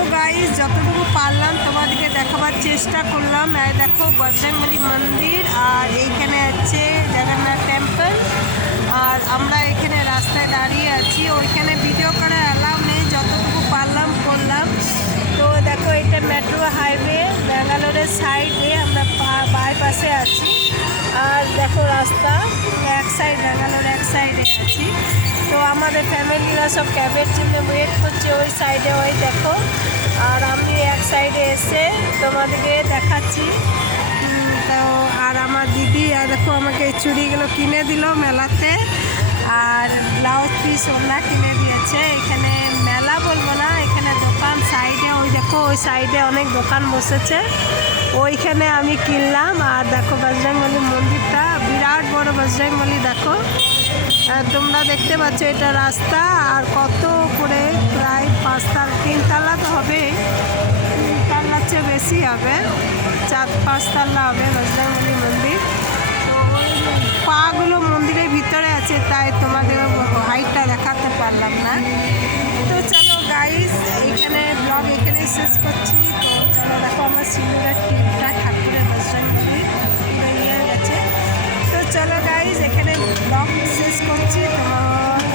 চলো গাইস, যতটুকু পারলাম তোমাদেরকে দেখাবার চেষ্টা করলাম। দেখো বজরংবলী মন্দির, আর এইখানে আছে জগন্নাথ টেম্পল। আর আমরা এখানে রাস্তায় দাঁড়িয়ে আছি, ওইখানে ভিডিও করার অ্যালাউ নেই, যতটুকু পারলাম করলাম। তো দেখো এটা মেট্রো হাইওয়ে, ব্যাঙ্গালোরের সাইডে, আমরা বাইপাসে আছি। আর দেখো রাস্তা এক সাইড, ব্যাঙ্গালোর এক সাইডে আছি। তো আমাদের ফ্যামিলিরা সব ক্যাবের জন্য ওয়েট করছে ওই সাইডে, ওই দেখো। আর আমি এক সাইডে এসে তোমাদেরকে দেখাচ্ছি। তো আর আমার দিদি দেখো আমাকে এই চুড়িগুলো কিনে দিল মেলাতে, আর ব্লাউজ পিস ওনা কিনে দিয়েছে। এখানে মেলা বলবো না, এখানে দোকান সাইডে, ওই দেখো ওই সাইডে অনেক দোকান বসেছে, ওইখানে আমি কিনলাম। আর দেখো বজরংবলী মন্দিরটা বিরাট বড়, বজরংবলী দেখো তোমরা দেখতে পাচ্ছ, এটা রাস্তা। আর কত করে, প্রায় 3 তলা তো হবে, 3 তলার চেয়ে বেশি হবে, 4-5 তলা হবে বজরংবলী মন্দির। তো ওই পাগুলো মন্দিরের ভিতরে আছে, তাই তোমাদের হাইটটা দেখাতে পারলাম না। তো চলো গাইস, এইখানে ব্লগ এখানেই শেষ করছি। তো চলো দেখো আমার সিঙ্গুরের টিমটা ঠাকুরের বজরংবলী বেরিয়ে গেছে। তো চলো গাইস, এখানে ব্লগ শেষ করছি। তো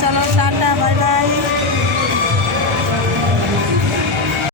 চলো টাটা, বাই বাই।